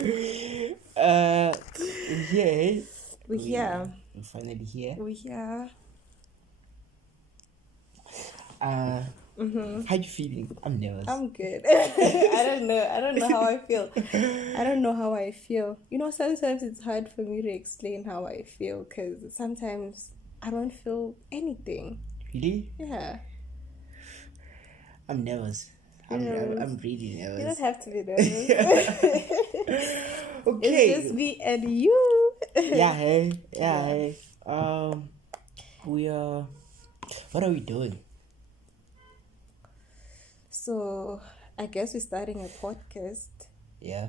We're here. We're here. We're finally here. We're here. How you feeling? I'm nervous. I'm good. I don't know how I feel. You know, sometimes it's hard for me to explain how I feel because sometimes I don't feel anything. Really? Yeah. I'm nervous. I'm really nervous. You don't have to be nervous. Okay. It's just me and you. Hey. We are. What are we doing? So, I guess we're starting a podcast. Yeah.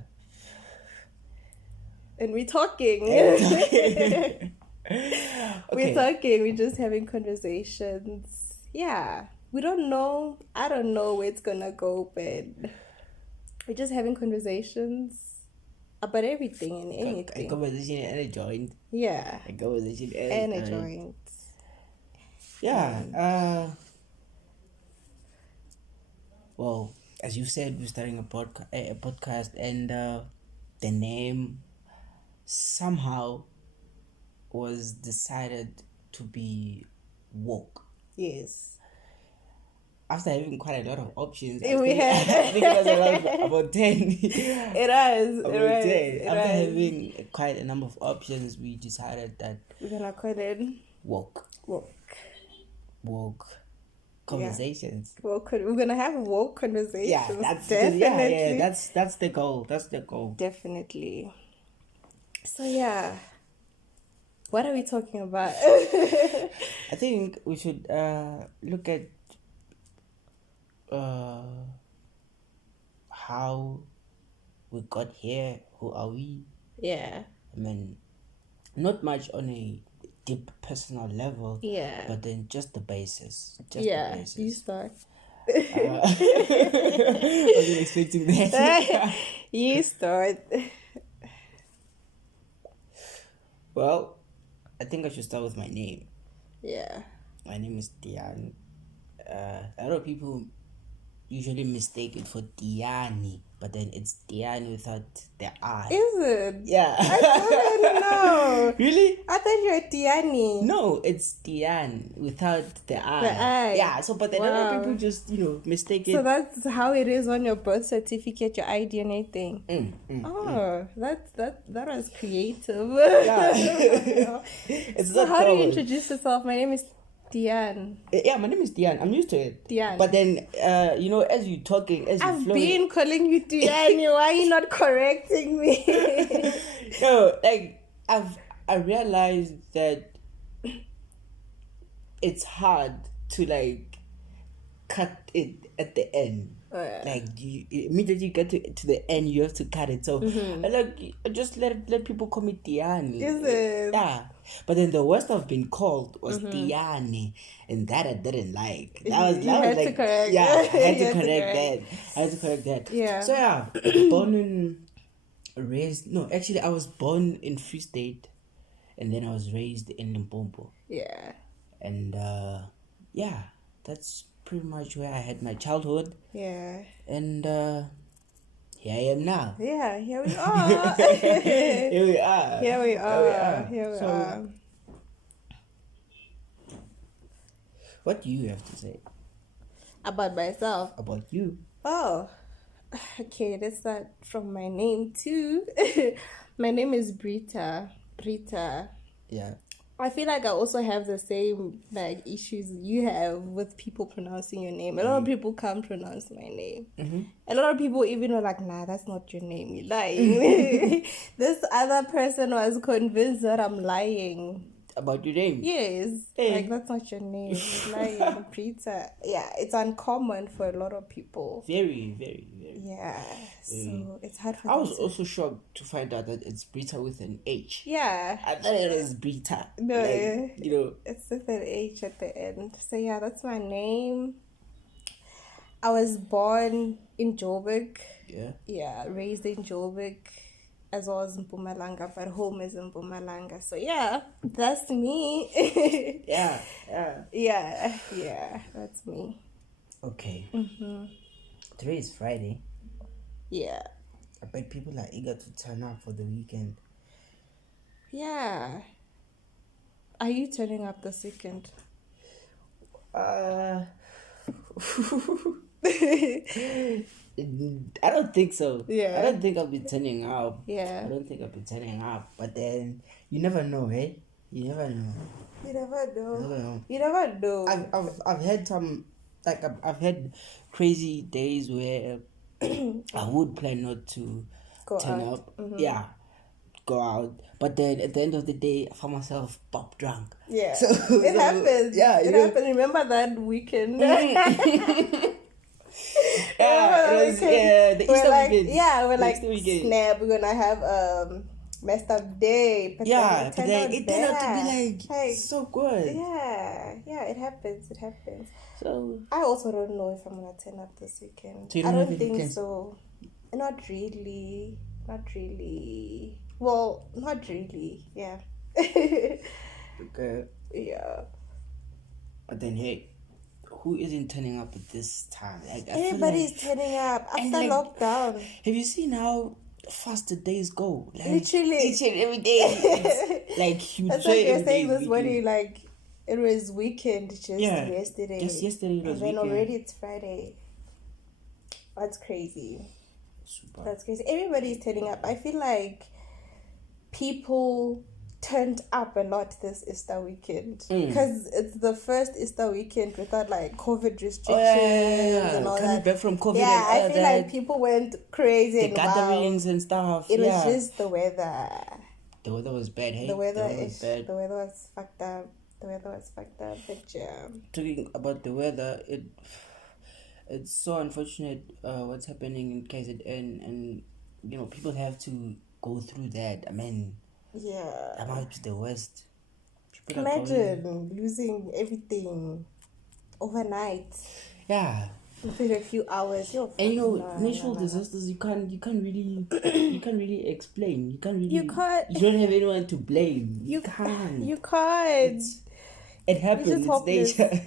And we're talking. Okay. We're talking. We're just having conversations. Yeah. We don't know. I don't know where it's gonna go, but we're just having conversations about everything and anything. A conversation and a joint. Yeah. A conversation and a joint. Yeah. Well, as you said, we're starting a podcast, and the name somehow was decided to be woke. Yes. After having quite a lot of options, I think it was about 10. It is. After having quite a number of options, we decided that we're gonna call it woke conversations. Yeah. We're gonna have woke conversations. Yeah, that's the goal. That's the goal. Definitely. So yeah, what are we talking about? I think we should look at how we got here. Who are we? Yeah. I mean, not much on a deep personal level. Yeah. But then just the basis. The basis. You start. I wasn't expecting that. You start. Well, I think I should start with my name. Yeah. My name is Dian. A lot of people usually mistake it for Diani, but then it's Dian without the I. Is it? Yeah. I don't know. Really? I thought you were Diani. No, it's Dian without the I. The I. Yeah, so but then a lot of people just, mistake it. So that's how it is on your birth certificate, your ID and anything. That was creative. Yeah. So how do you introduce yourself? My name is Dian. Yeah, my name is Dian. I'm used to it. Dian. But then, as you're talking, I've been calling you Dian. Why are you not correcting me? No, I realized that it's hard to cut it at the end. Oh, yeah. Immediately you get to the end, you have to cut it. So just let people call me Diani. Is it? Yeah. But then the worst I've been called was Diani, and that I didn't like. I had to correct that. Yeah. So yeah, born and raised. No, actually, I was born in Free State, and then I was raised in Limpopo. Yeah. And that's pretty much where I had my childhood. Yeah. And here I am now. Yeah, here we are. Here we are. Here we are. What do you have to say? About myself? About you? Oh, okay, let's start from my name too. My name is Brita. Yeah. I feel like I also have the same issues you have with people pronouncing your name. A lot of people can't pronounce my name. A lot of people even are like, nah, that's not your name, you're lying. This other person was convinced that I'm lying. About your name? Yes. That's not your name. You're lying. Brita. Yeah, it's uncommon for a lot of people. Very, very, very. Yeah. So it's hard for I was also shocked to find out that it's Brita with an H. Yeah. I thought it was Brita. No. It's with an H at the end. So yeah, that's my name. I was born in Joburg. Yeah. Yeah, raised in Joburg, as well as in Mpumalanga, but home is in Mpumalanga. So yeah, that's me. Yeah, that's me. Okay. Today is Friday. Yeah. I bet people are eager to turn up for the weekend. Yeah. Are you turning up this weekend? I don't think so. Yeah. I don't think I'll be turning up. Yeah. I don't think I'll be turning up. But then you never know, eh? You never know. You never know. You never know. You never know. I've had some, like I've had crazy days where I would plan not to turn up. Yeah, go out. But then at the end of the day, I found myself pop drunk. Yeah. It happens. Yeah, it happened. Remember that weekend? Yeah, it was, yeah, the Easter weekend. Yeah, we're The like, Easter weekend. snap, we're gonna have messed up day. But Yeah, then it turned out to be like so good. Yeah, it happens. So I also don't know if I'm gonna turn up this weekend. So you I don't have don't any think plans? so. Not really. Well, not really. Yeah. okay. Yeah. But then hey, who isn't turning up at this time? Like Everybody's turning up after lockdown. Have you seen how fast the days go? Like, Literally. each and every day. It's like you That's say what you're every saying day, this morning, like it was weekend just yesterday. Just yesterday it was and then weekend. already it's Friday. That's crazy. Super. That's crazy. Everybody's turning up. I feel like people turned up a lot this Easter weekend because it's the first Easter weekend without like COVID restrictions and all Coming that. back from COVID Yeah, and all I feel that. like people went crazy The and gatherings and stuff. It was just the weather. The weather was bad, hey? The weather was bad. The weather was fucked up. But yeah. Talking about the weather, it's so unfortunate what's happening in KZN, and you know people have to go through that. I mean, yeah, I'm out to the west. People imagine losing everything overnight. Yeah. Within a few hours. And you know, natural disasters you can't really explain. You don't have anyone to blame. You can't. It happens. It's nature.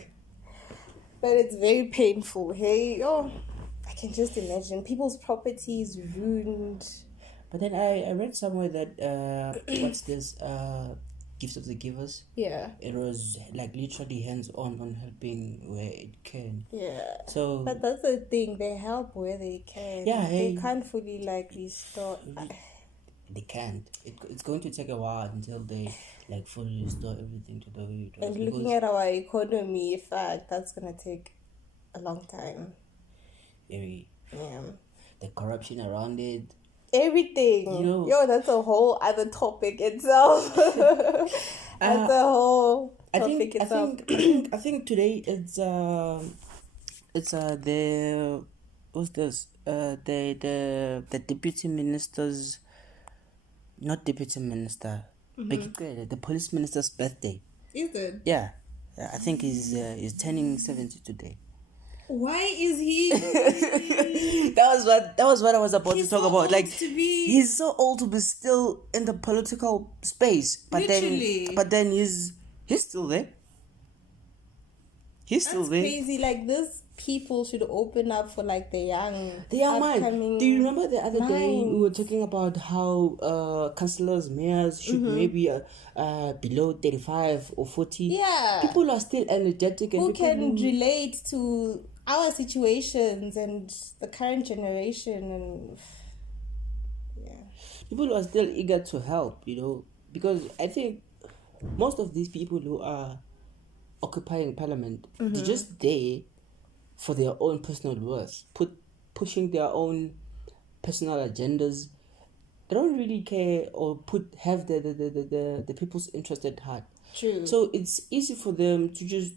But it's very painful. Hey, I can just imagine people's properties ruined. But then I read somewhere that what's this Gifts of the Givers? Yeah. It was like literally hands on helping where it can. Yeah. So but that's the thing, they help where they can. Yeah, they can't fully like restore. They can't. It's going to take a while until they like fully restore everything to the way it was. And looking at our economy, in fact, that's gonna take a long time. Very. Yeah. The corruption around it. Everything. That's a whole other topic itself. That's a whole topic itself. I think today it's the what's this? The deputy minister's, not deputy minister, the police minister's birthday. Is it? Yeah, I think he's turning 70 today. Why is he? that was what I was about to talk about. Like, he's so old to be still in the political space, but then he's still there. He's still there. Crazy. Like, this people should open up for like the young mind. Do you remember the other day we were talking about how councillors, mayors should maybe below 35 or 40? Yeah, people are still energetic and who can relate to our situations and the current generation, and people are still eager to help, because I think most of these people who are occupying parliament, they're just there for their own personal worth, pushing their own personal agendas. They don't really care or have the people's interest at heart. True. So it's easy for them to just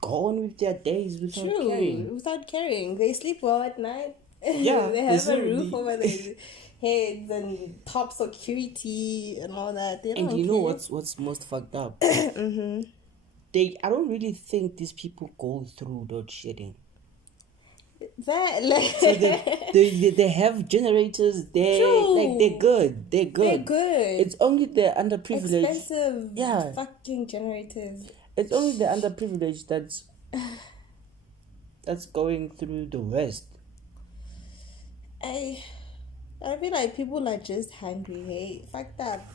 go on with their days without caring. They sleep well at night. Yeah, they have a roof over their heads and top security and all that. They don't know what's most fucked up? I don't really think these people go through load shedding. So they have generators. They're good. It's only the underprivileged. Expensive fucking generators. It's only the underprivileged that's going through the worst. I I feel like people are just hungry. Hey, fuck that.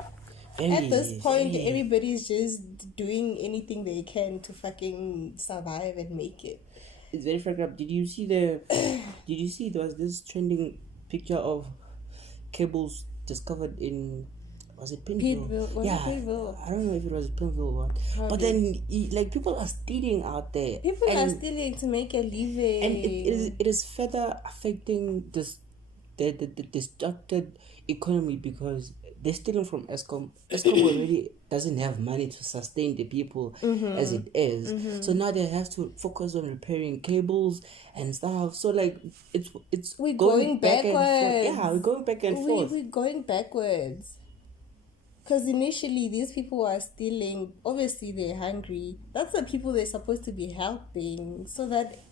Very, At this point, very- everybody's just doing anything they can to fucking survive and make it. It's very fucked up. Did you see there was this trending picture of cables discovered in, was it Pinville? Pinville, was it Pinville? I don't know if it was Pinville or what. Probably. But then like people are stealing out there. People are stealing to make a living. And it is further affecting the distorted economy because they're stealing from Eskom. Eskom already doesn't have money to sustain the people as it is. So now they have to focus on repairing cables and stuff. So like we're going back and forth. Yeah, we're going back and forth. We're going backwards. Because initially these people are stealing. Obviously they're hungry. That's the people they're supposed to be helping. So that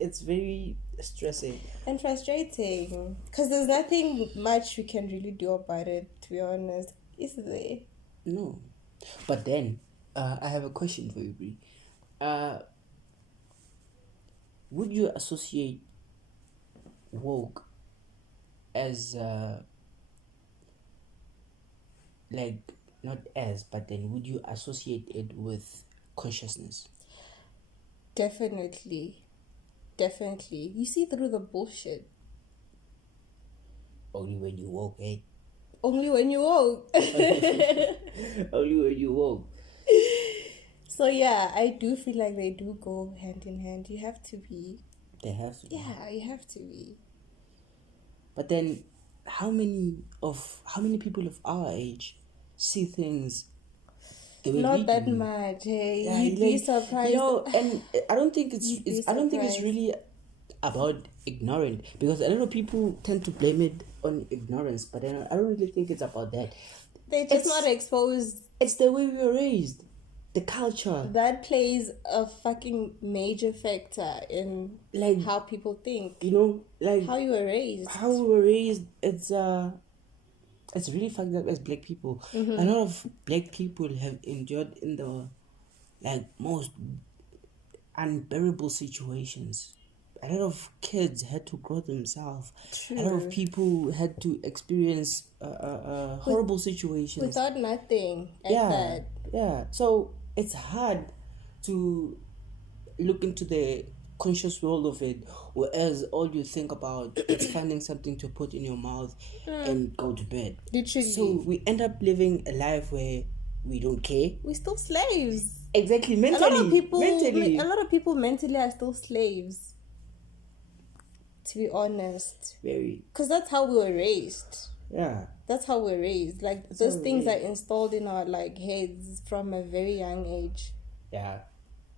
it's very stressing and frustrating. Because there's nothing much we can really do about it, to be honest. Is there? No. But then I have a question for you, Bri. Would you associate woke as like, not as, but then would you associate it with consciousness? Definitely. You see through the bullshit. Only when you woke, eh? Only when you woke. Only when you woke. So yeah, I do feel like they do go hand in hand. You have to be. They have to be. Yeah, you have to be. But then how many people of our age see things the way not we that do? much. Hey, Yeah, you'd be surprised. And I don't think I don't think it's really about ignorant, because a lot of people tend to blame it on ignorance, but then I don't really think it's about that. They're just not exposed. It's the way we were raised, the culture that plays a fucking major factor in like how people think. Like how you were raised. How we were raised. It's really fucked up as black people. A lot of black people have endured in the most unbearable situations. A lot of kids had to grow themselves. True. A lot of people had to experience horrible situations without nothing. Yeah. So it's hard to look into the conscious world of it, whereas all you think about is finding something to put in your mouth and go to bed. Literally. So we end up living a life where we don't care. We're still slaves. Exactly. Mentally. A lot of people mentally are still slaves. To be honest. Very. Because that's how we were raised. Yeah. That's how we're raised. Like, those things are installed in our heads from a very young age. Yeah.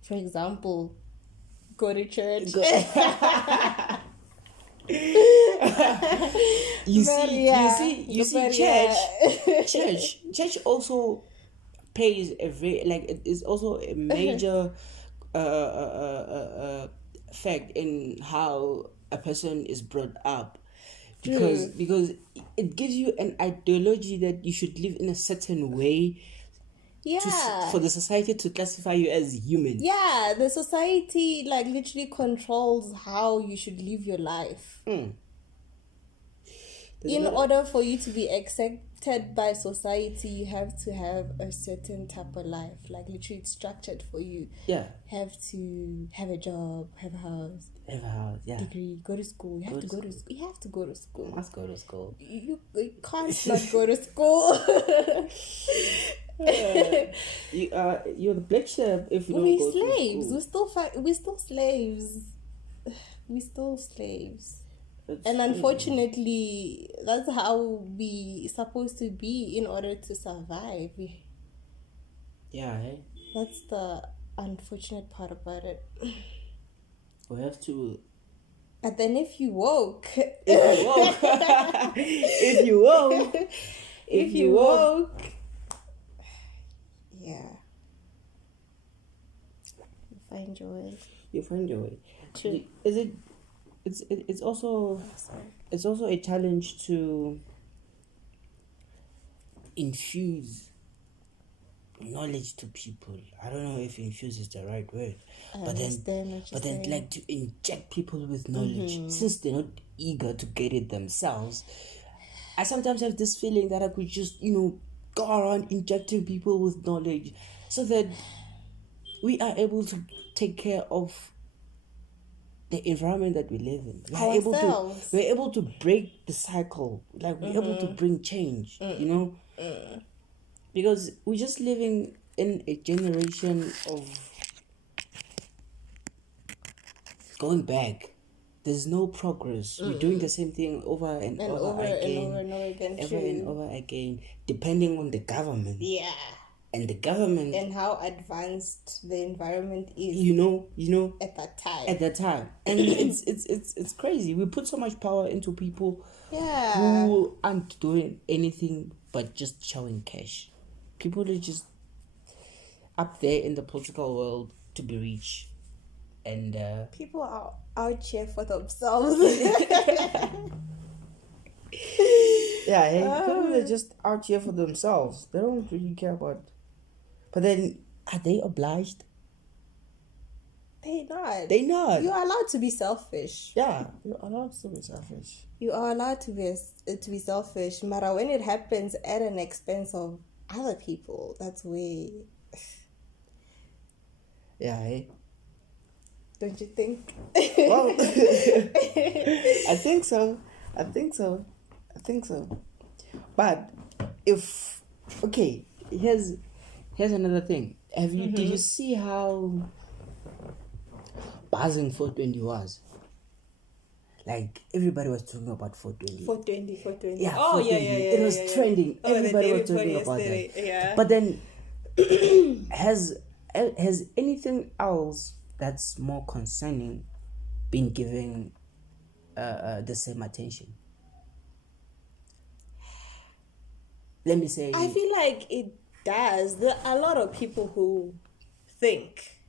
For example, go to church. You see, church also plays a very it is also a major fact in how a person is brought up, because it gives you an ideology that you should live in a certain way. Yeah. For the society to classify you as human. Yeah, the society literally controls how you should live your life. In order for you to be accepted by society, you have to have a certain type of life. Literally it's structured for you. Yeah. Have to have a job, have a house. Yeah. Degree, go to school. You have to go to school. You have to go to school. You must go to school. You can't not go to school. You're the black sheep if you don't go slaves. to school. We're still slaves. We're still slaves. That's and unfortunately, that's how we supposed to be in order to survive. That's the unfortunate part about it. We have to. But then if you woke, if you woke, yeah, you find your way. True. It's also a challenge to infuse knowledge to people. I don't know if infuse is the right word, But then like to inject people with knowledge, since they're not eager to get it themselves. I sometimes have this feeling that I could just, go around injecting people with knowledge so that we are able to take care of the environment that we live in. We're able to break the cycle. Like, we're able to bring change, Because we're just living in a generation of going back. There's no progress. We're doing the same thing over and over again, depending on the government. Yeah. And the government, and how advanced the environment is, at that time. And it's crazy. We put so much power into people Yeah. who aren't doing anything but just showing cash. People are just up there in the political world to be rich. And people are out here for themselves. People are just out here for themselves. They don't really care about. But then, are they obliged? They're not. You are allowed to be selfish. Yeah, you're allowed to be selfish. You are allowed to be selfish, but when it happens at an expense of other people, that's way. Yeah, eh? Don't you think? Well, I think so. But if here's another thing. Did you see how buzzing 420 was? Like, everybody was talking about 420. 420. Yeah. Oh, 420. yeah. It was trending. Everybody was talking about that. Yeah. But then, has anything else that's more concerning been given the same attention? Let me say. I feel like it does. There are a lot of people who think,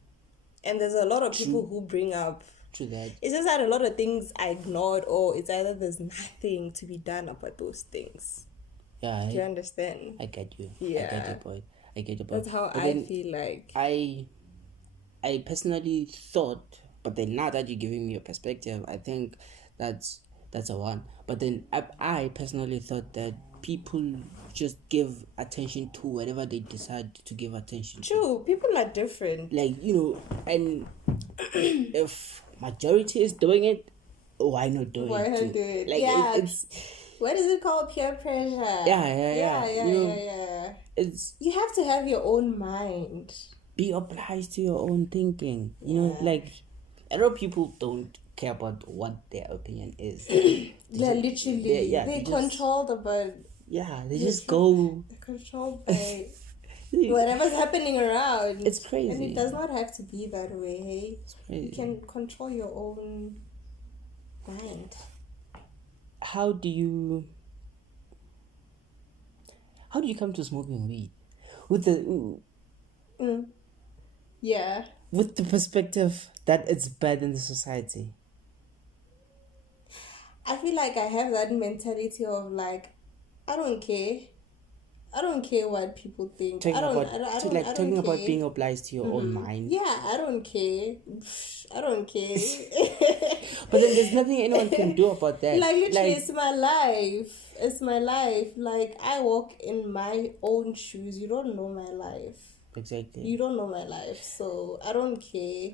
and there's a lot of people who bring up. True that. It's just that a lot of things are ignored, or it's either there's nothing to be done about those things. Yeah. Do you understand? I get you. Yeah. I get your point. That's how I feel like. I personally thought, but then now that you're giving me a perspective, I think that's a one. But then I personally thought that people just give attention to whatever they decide to give attention to. True, people are different. Like, and if majority is doing it, why not do it? Why not do it? Like, yeah, it's what is it called? Peer pressure. Yeah. It's, you have to have your own mind. Be obliged to your own thinking. Like, a lot of people don't care about what their opinion is. They're controlled about. Yeah, they just go. They're controlled by whatever's happening around. It's crazy. And it does not have to be that way, hey? It's crazy. You can control your own mind. How do you come to smoking weed? With the perspective that it's bad in the society. I feel like I have that mentality of like, I don't care what people think. Talking about being obliged to your own mind. Yeah, I don't care. But then there's nothing anyone can do about that. Like, literally, it's my life. Like, I walk in my own shoes. You don't know my life. Exactly. You don't know my life. So I don't care.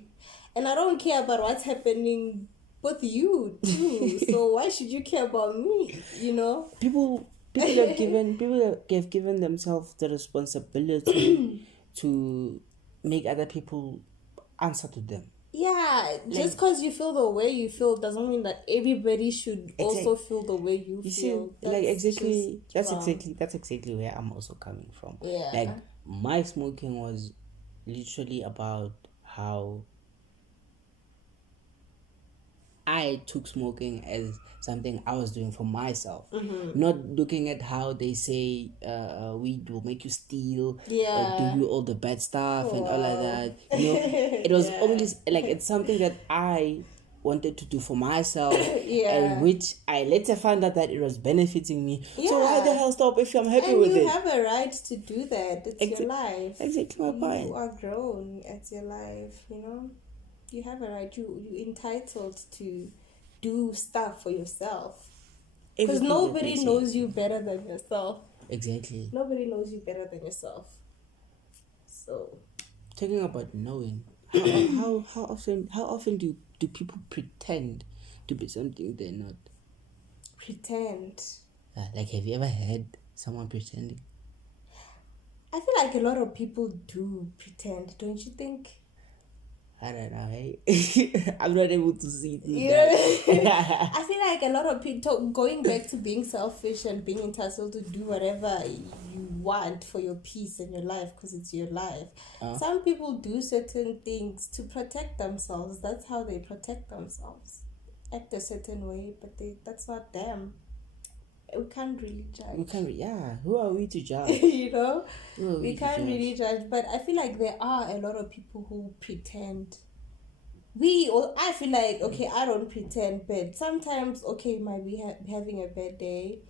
And I don't care about what's happening with you too. So why should you care about me? People have given themselves the responsibility to make other people answer to them. Yeah, just because you feel the way you feel doesn't mean that everybody should also feel the way you feel. See, that's exactly where I'm also coming from. Yeah. Like, my smoking was literally about how I took smoking as something I was doing for myself, not looking at how they say weed will make you steal, or do you all the bad stuff and all of that. It was only like, it's something that I wanted to do for myself, Yeah. and which I later found out that it was benefiting me. So why the hell stop if I'm happy and with it? you have a right to do that. It's your life. Exactly my point. You are grown. It's your life. You know, you have a right. You're entitled to do stuff for yourself. Because nobody knows you better than yourself. Exactly. Nobody knows you better than yourself. So, talking about knowing, how often do people pretend to be something they're not? Pretend. Like, have you ever had someone pretending? I feel like a lot of people do pretend, don't you think? I don't know. Hey? I'm not able to see through that. I feel like a lot of people, going back to being selfish and being entitled to do whatever you want for your peace and your life because it's your life. Some people do certain things to protect themselves. That's how they protect themselves. Act a certain way, but that's not them. We can't really judge. Who are we to judge? You know? We can't really judge. But I feel like there are a lot of people who pretend. I feel like, okay, I don't pretend, but sometimes, okay, might be having a bad day,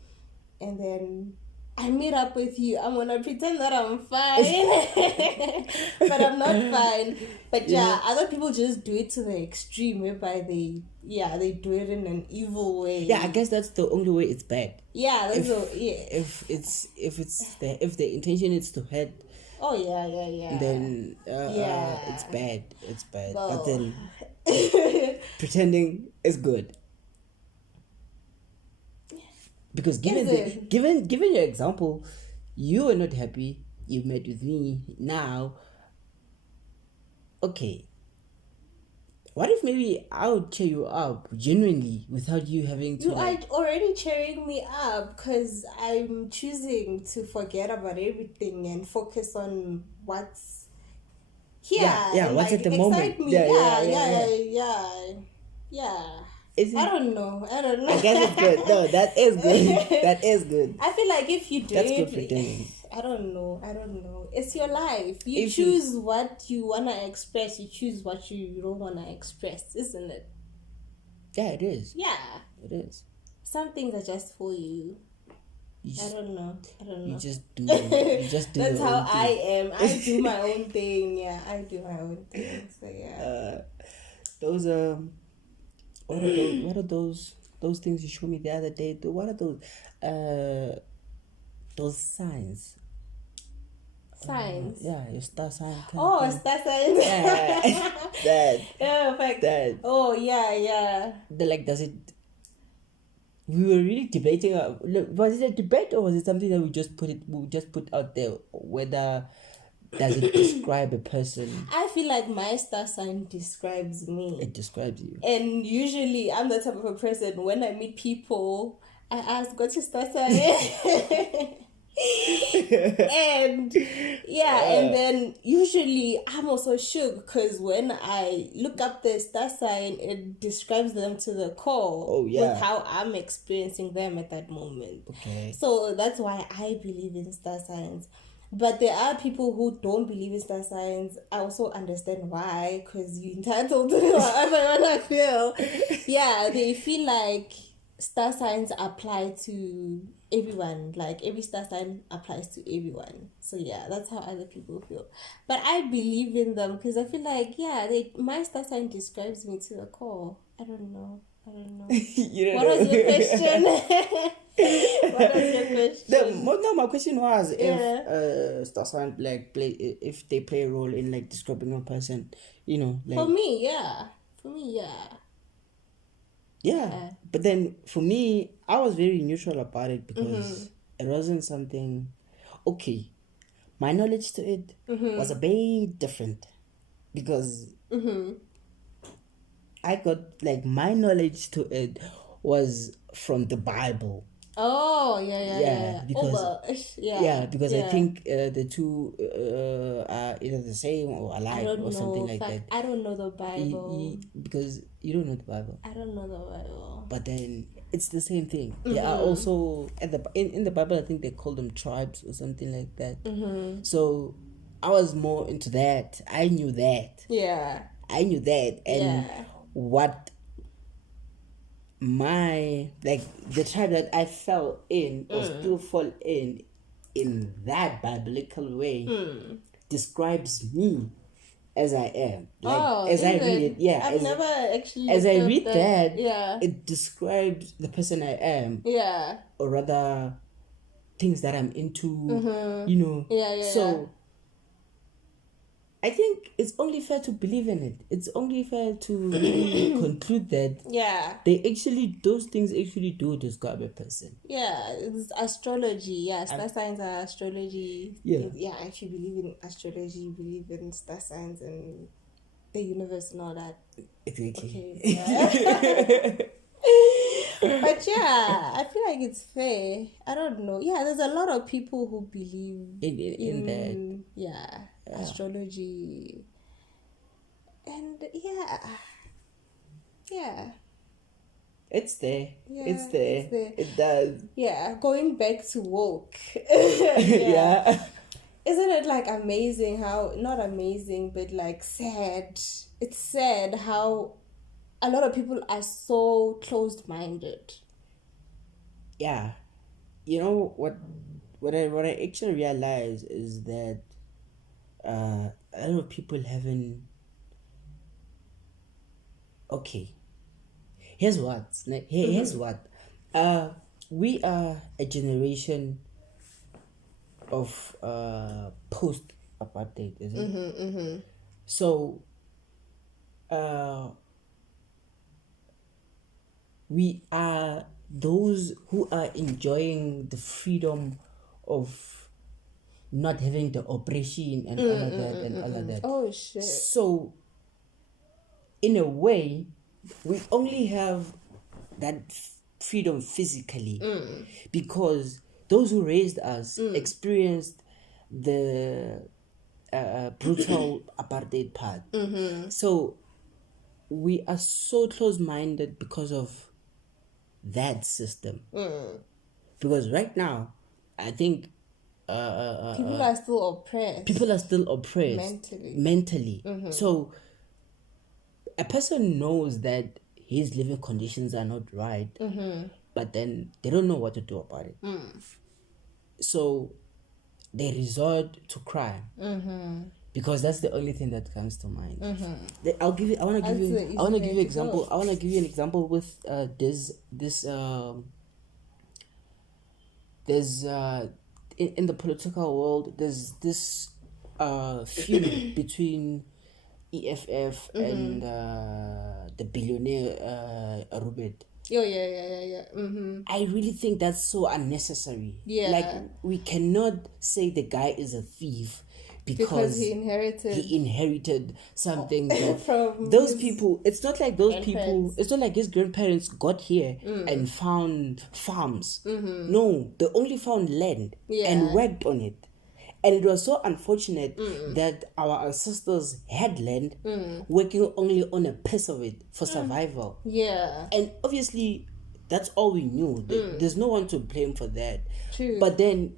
and then I meet up with you. I'm gonna pretend that I'm fine, but I'm not fine. But other people just do it to the extreme, whereby they do it in an evil way. Yeah, I guess that's the only way it's bad. Yeah, if the intention is to hurt. Oh yeah. Then it's bad. It's bad. But then pretending is good. Because given your example, you were not happy. You met with me now. Okay. What if maybe I would cheer you up genuinely without you having to? You are already cheering me up because I'm choosing to forget about everything and focus on what's here. Yeah, what's at the moment. Me. Yeah. I don't know. I guess it's good. No, that is good. That is good. I feel like if you do that's it, good pretending. I don't know. It's your life. You choose what you want to express. You choose what you don't want to express, isn't it? Yeah, it is. Yeah. It is. Some things are just for you. I don't know. You just do. You just do. That's how I am. I do my own thing. Yeah, I do my own thing. So yeah. What are those things you showed me the other day? What are those signs? Signs? Your star sign. Star signs. That. Yeah, fact. That. Oh, yeah. Does it... We were really debating. Was it a debate or was it something that we just put out there? Whether... Does it describe a person? I feel like my star sign describes me. It describes you. And usually I'm the type of a person, when I meet people, I ask, what's your star sign? and then usually I'm also shook because when I look up the star sign, it describes them to the core with how I'm experiencing them at that moment. Okay. So that's why I believe in star signs. But there are people who don't believe in star signs. I also understand why, because you're entitled to whatever you want to feel. Yeah, they feel like star signs apply to everyone. Like, every star sign applies to everyone. So, yeah, that's how other people feel. But I believe in them because I feel like, my star sign describes me to the core. I don't know. What was your question? My question was if star sign if they play a role in like describing a person, For me, yeah. Yeah, but then for me, I was very neutral about it because it wasn't something. Okay, my knowledge to it was a bit different because I got my knowledge to it was from the Bible. Oh yeah. Because I think the two are either the same or alike or something like that. I don't know the Bible. Because you don't know the Bible. I don't know the Bible. But then it's the same thing. They are also in the Bible. I think they call them tribes or something like that. So I was more into that. I knew that. Yeah. I knew that, and what my, like, the tribe that I fell in or still fall in that biblical way describes me as I am. Like, as I read it, yeah. I've never actually as I read that, yeah, it describes the person I am. Yeah. Or rather, things that I'm into, you know. So, I think it's only fair to believe in it. It's only fair to really conclude that those things actually do describe a person. Yeah, it's astrology. Yeah, star signs are astrology. Yeah. I actually believe in astrology, believe in star signs and the universe and all that. Exactly. Okay, yeah. But yeah, I feel like it's fair. I don't know. Yeah, there's a lot of people who believe in that. Astrology. And yeah. It's there. Yeah, it's there. It does. Yeah, going back to woke. Yeah. Isn't it like amazing how, not amazing, but like sad. It's sad how a lot of people are so closed-minded. Yeah. You know what I actually realize is that a lot of people haven't. Okay. Here's what. Here's what. We are a generation of post apartheid, isn't it? So we are those who are enjoying the freedom of not having the oppression and all of that. Oh shit. So in a way, we only have that freedom physically because those who raised us experienced the brutal apartheid part. So we are so close-minded because of that system. Because right now, I think people are still oppressed. People are still oppressed mentally. So a person knows that his living conditions are not right, but then they don't know what to do about it. So they resort to crime because that's the only thing that comes to mind. I want to give you example. I want to give you an example with in the political world. There's this feud between EFF and the billionaire Robert. Yeah. I really think that's so unnecessary. Yeah. Like, we cannot say the guy is a thief because he inherited something from those people. It's not like those people. It's not like his grandparents got here and found farms. No, they only found land and worked on it. And it was so unfortunate that our ancestors had land, working only on a piece of it for survival. Yeah. And obviously, that's all we knew. There's no one to blame for that. True. But then,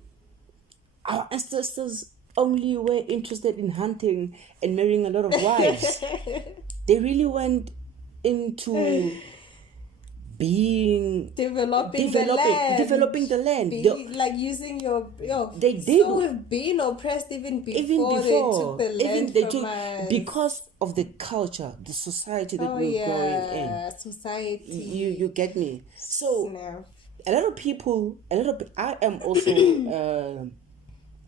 our ancestors only were interested in hunting and marrying a lot of wives. They really went into developing the land, like using your they did. So we've been oppressed even before they took the land from us. Because of the culture, the society that we're growing in. Society. You get me? So a lot of people. I am also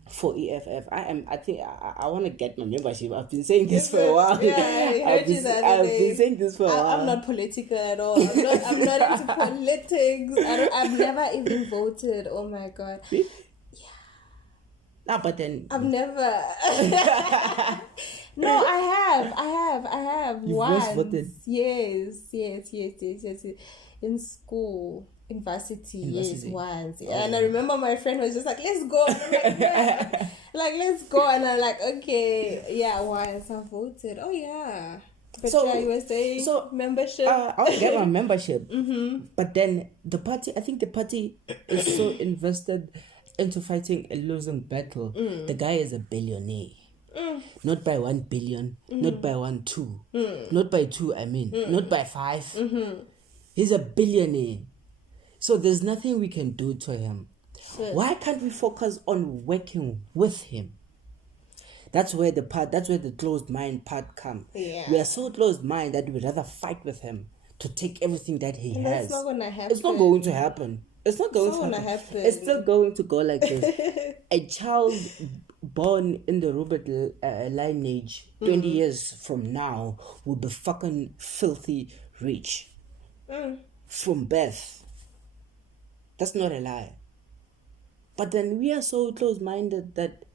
for EFF. I think I want to get my membership. I've been saying this for a while. Yeah, I heard you that I've been saying this for a while. I'm not political at all. I'm not into politics. I've never even voted. Oh my god. Really? Yeah. Nah, but then I've never. No, I have. You've once. once voted? Yes. In school. University, yes, once. Yeah. And I remember my friend was just like, let's go. I'm like, yeah. Like, let's go. And I'm like, okay, yeah, once I voted. Oh, yeah. But so, you were saying membership. I want to get my membership. But then I think the party is so invested into fighting a losing battle. The guy is a billionaire. Not by 1 billion, not by 1, 2. Not by 2, not by 5. He's a billionaire. So there's nothing we can do to him. Sure. Why can't we focus on working with him? That's where the closed mind part comes. Yeah. We are so closed mind that we'd rather fight with him to take everything that he has. That's not gonna happen. It's not going to happen. It's not going to happen. It's still going to go like this. A child born in the Robert lineage 20 years from now will be fucking filthy rich from birth. That's not a lie. But then we are so close-minded that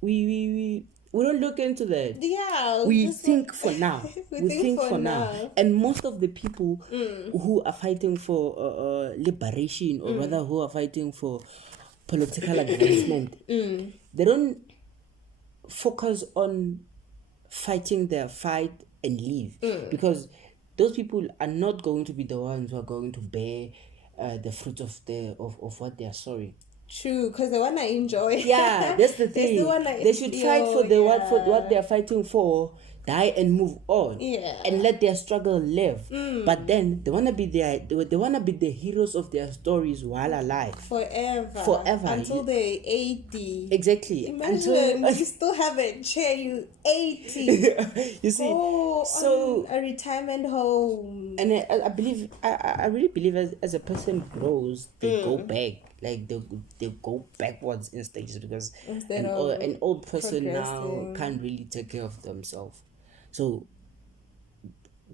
we don't look into that. Yeah. We think for now. we think for now. And most of the people who are fighting for liberation, or rather who are fighting for political advancement, they don't focus on fighting their fight and leave. Because those people are not going to be the ones who are going to bear the fruit of what they are sowing. True, because they wanna enjoy. Yeah, that's the thing. They should fight for what they are fighting for, die and move on. Yeah. And let their struggle live. But then they wanna be the heroes of their stories while alive. Forever. Until they're 80. Exactly. Imagine you still have a chair, you 80. You see, so a retirement home. And I really believe as a person grows, they go back. Like they go backwards in stages, because an old person now can't really take care of themselves. So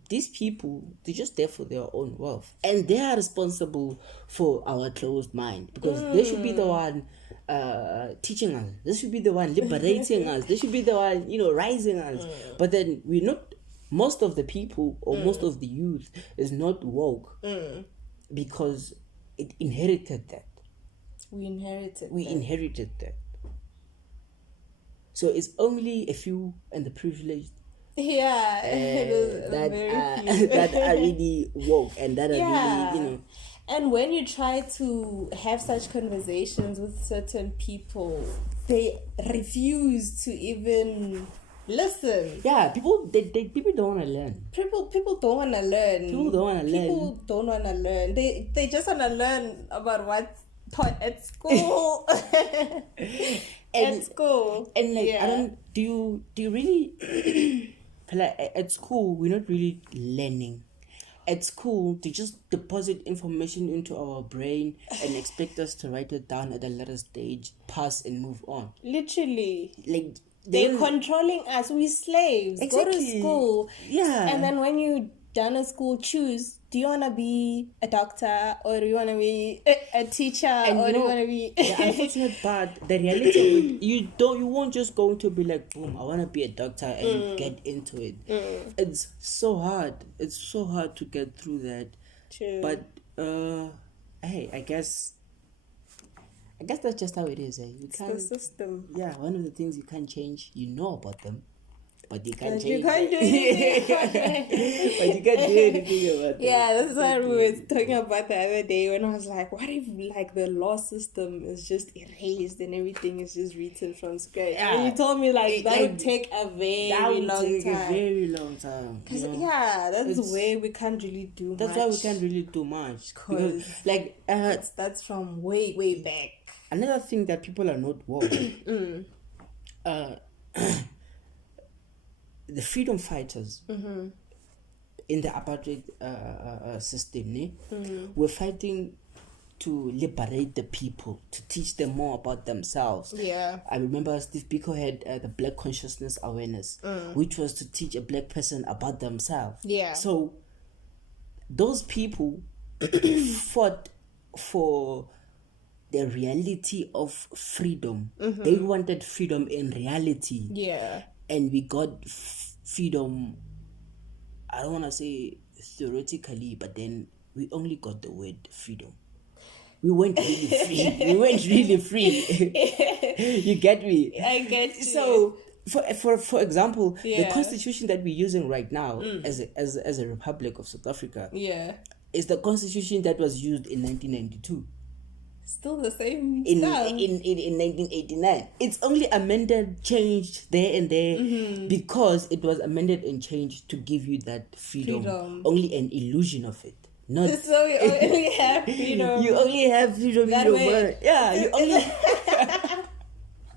these people, they're just there for their own wealth, and they are responsible for our closed mind, because they should be the one teaching us. They should be the one liberating us. They should be the one, rising us. But then we're not. Most of the people or most of the youth is not woke because it inherited that. We inherited that. So it's only a few and the privileged. Yeah, that are really woke and that are really, And when you try to have such conversations with certain people, they refuse to even listen. Yeah, people don't want to learn. People don't want to learn. People don't want to learn. They just want to learn about what's taught at school. At school. And do you really like at school we're not really learning. At school they just deposit information into our brain and expect us to write it down at a later stage, pass and move on. Literally. Like they're controlling us. We slaves. Exactly. Go to school. Yeah. And then when you done at school, choose. Do you want to be a doctor, or do you want to be a teacher, or do you want to be... The unfortunate part, the reality, you won't just go to be like, boom, I want to be a doctor and get into it. It's so hard. It's so hard to get through that. True. But, hey, I guess that's just how it is. It's the system. Yeah, one of the things you can't change, about them. But you can't change. You can't do anything. But you can't do anything about it. Yeah, that's what we were talking about the other day, when I was like, what if the law system is just erased and everything is just written from scratch? Yeah. And you told me that would take a very long time. That's where we can't really do much. That's why we can't really do much. Because that's from way back. Another thing that people are not woke. The freedom fighters in the apartheid system, were fighting to liberate the people, to teach them more about themselves. Yeah. I remember Steve Biko had the Black Consciousness Awareness, which was to teach a black person about themselves. Yeah. So those people fought for the reality of freedom. They wanted freedom in reality. Yeah. And we got freedom, I don't want to say theoretically, but then we only got the word freedom. We weren't really free. You get me? I get you. So, for example, the constitution that we're using right now as a Republic of South Africa is the constitution that was used in 1992. Still the same in stuff. In 1989. It's only amended, changed there and there because it was amended and changed to give you that freedom. Only an illusion of it. not. So you only have freedom. You only have freedom. That way. Yeah, you only.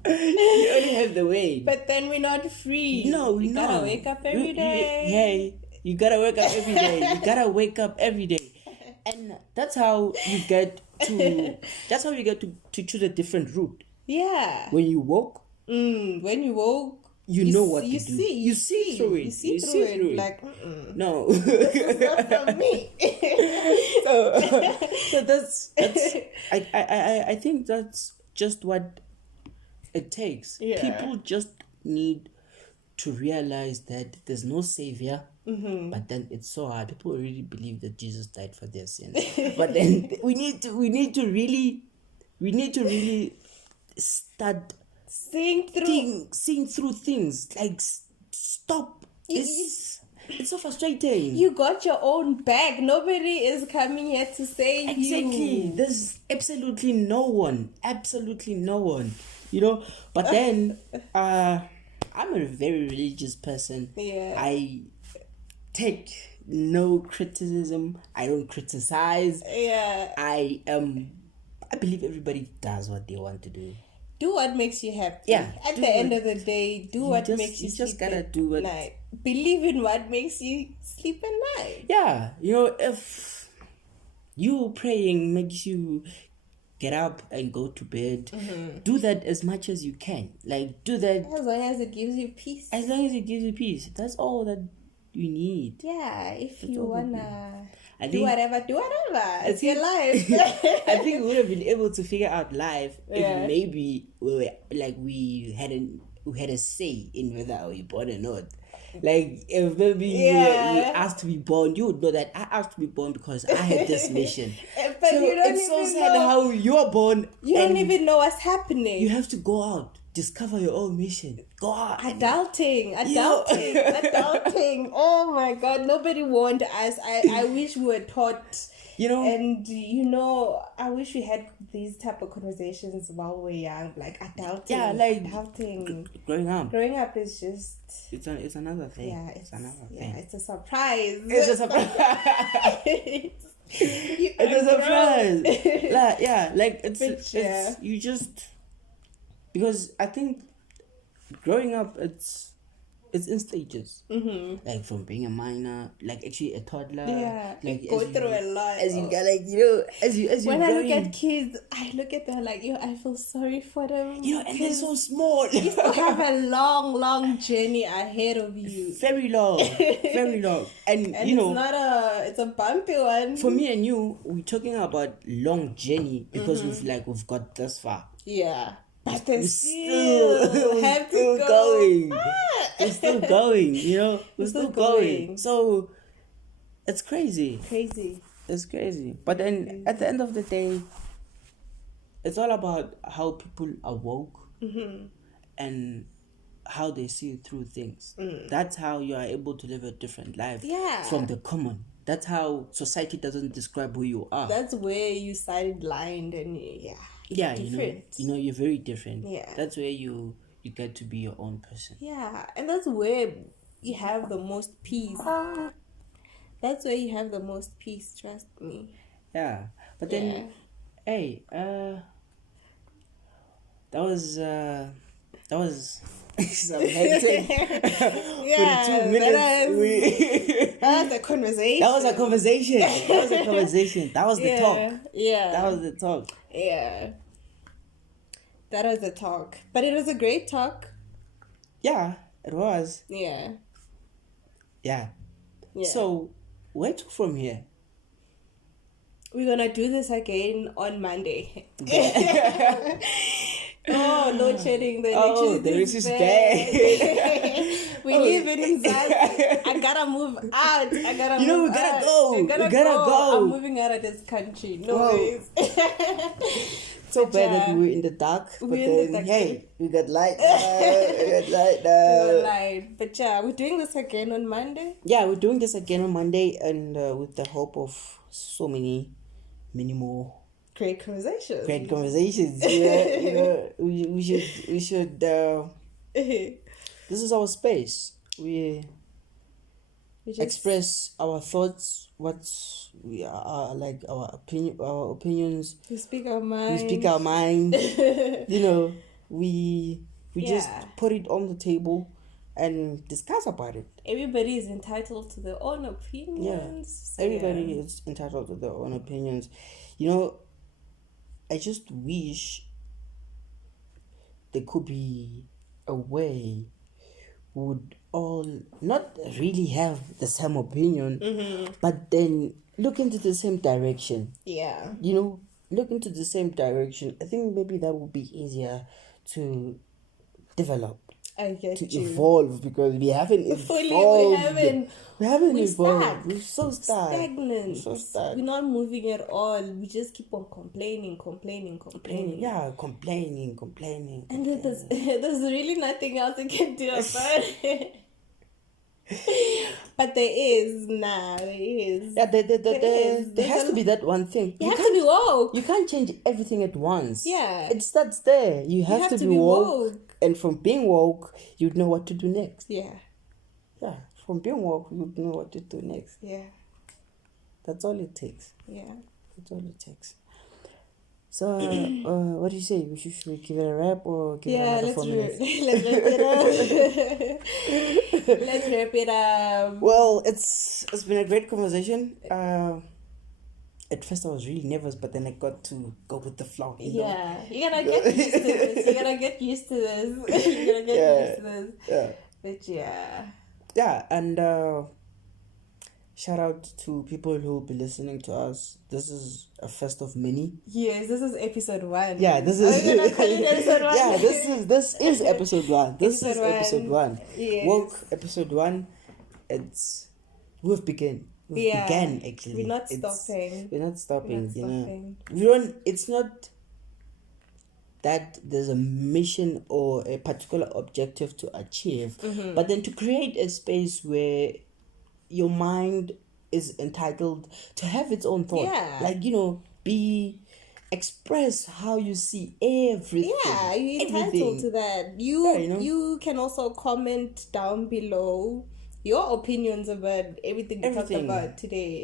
You only have the way. But then we're not free. No, you gotta wake up every day. Hey, you gotta wake up every day. You gotta wake up every day, and that's how you get to. That's how you get to choose a different route. Yeah. When you woke. When you woke. You know what you to do. You see through it. You see through it. Like, no. This is not from me. So that's I think that's just what it takes. Yeah. People just need to realize that there's no savior. But then it's so hard. People already believe that Jesus died for their sins. But then we need to really start seeing through things. Like stop. It's so frustrating. You got your own bag. Nobody is coming here to save exactly. you. There's absolutely no one. But then I'm a very religious person. Yeah. I take no criticism. I don't criticize. Yeah. I believe everybody does what they want to do. Do what makes you happy. Yeah. At the end of the day, do what makes you You sleep just gotta at do what. night. Believe in what makes you sleep at night. Yeah, if you praying makes you get up and go to bed, do that as much as you can. Like, do that as long as it gives you peace. As long as it gives you peace. That's all that you need. Yeah, if you wanna do whatever. It's your life. I think we would have been able to figure out life if maybe we had a say in whether we born or not. Like, if maybe you asked to be born, you would know that I asked to be born because I had this mission. But so you don't it's so even sad know. how you're born. You don't even know what's happening. You have to go out, discover your own mission. Go out. Adulting. Oh my God, nobody warned us. I wish we were taught. And I wish we had these type of conversations while we're young, like adulting. Yeah, like adulting. Growing up is just. It's another thing. Yeah, it's another thing. Yeah, it's a surprise. It's a surprise. It's a surprise. It's you just, because I think growing up it's in stages. Like from being a minor, like actually a toddler. Yeah, like you go through a lot. As you get as you when I look at kids, I look at them like I feel sorry for them. And they're so small. You still have a long journey ahead of you. Very long. And it's a bumpy one. For me and you, we're talking about long journey because we've got this far. Yeah. But they still have to go. Going. We're still going, We're still going. So, it's crazy. It's crazy. But then, at the end of the day, it's all about how people are woke and how they see through things. That's how you are able to live a different life from the common. That's how society doesn't describe who you are. That's where you sidelined and different. You're very different. Yeah. That's where you get to be your own person. Yeah, and that's where you have the most peace. That's where you have the most peace, trust me. Yeah. But then hey, that was some hectic. Yeah, 42 minutes. That was a conversation. That was a conversation. That was the talk. Yeah. That was the talk. Yeah. That was the talk. But it was a great talk. Yeah, it was. Yeah. So, where to from here? We're gonna do this again on Monday. Oh, load shedding. The electricity is bad. We live in Zaz. I gotta move out. We gotta go. We gotta go. I'm moving out of this country. No ways. So bad that we were in the dark. But then, hey, we got light now. But yeah, we're doing this again on Monday. Yeah, we're doing this again on Monday, and with the hope of so many more great conversations. We should. This is our space. express our thoughts, we are like our opinions. We speak our mind. We just put it on the table and discuss about it. Everybody is entitled to their own opinions. Yeah, everybody is entitled to their own opinions. I just wish there could be a way we would all not really have the same opinion, but then look into the same direction. Yeah. Look into the same direction. I think maybe that would be easier to develop. I get to you. evolve, because we haven't evolved. We haven't evolved. We're so stuck. Stagnant. We're not moving at all. We just keep on complaining. Yeah, complaining. And then there's really nothing else you can do about it. But there is. Yeah, there has to be that one thing. You have to be woke. You can't change everything at once. Yeah. It starts there. You have to be woke. And from being woke, you'd know what to do next. Yeah. Yeah. From being woke, you'd know what to do next. Yeah. That's all it takes. Yeah. That's all it takes. So, what do you say? Should we give it a wrap or give it another 4 minutes? Let's wrap it up. Let's wrap it up. Well, it's been a great conversation. At first I was really nervous, but then I got to go with the flow. Yeah, you're gonna get used to this. You're gonna get used to this. Yeah. But yeah. Yeah, and shout out to people who will be listening to us. This is a first of many. Yes, this is episode 1. Yeah, this is. Are you gonna call it episode 1? Yeah, this is episode 1. This is episode 1. Yes. Woke episode 1. We've begun. Began actually. We're not stopping. We're not stopping. We don't. It's not that there's a mission or a particular objective to achieve, but then to create a space where your mind is entitled to have its own thought. Yeah. Like, express how you see everything. Yeah, you're entitled to that. You can also comment down below your opinions about everything we talked about today.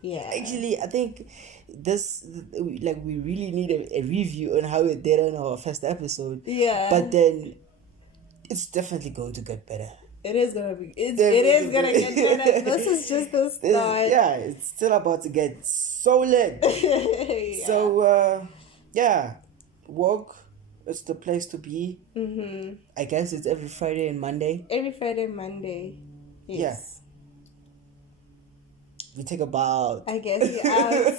Yeah. Actually, I think we really need a review on how we did on our first episode. Yeah. But then it's definitely going to get better. It is gonna be. It is gonna get better. This is just the start. It's still about to get solid. Yeah. So Woke is the place to be. I guess it's every Friday and Monday. Yes. We take about. I guess. Yeah.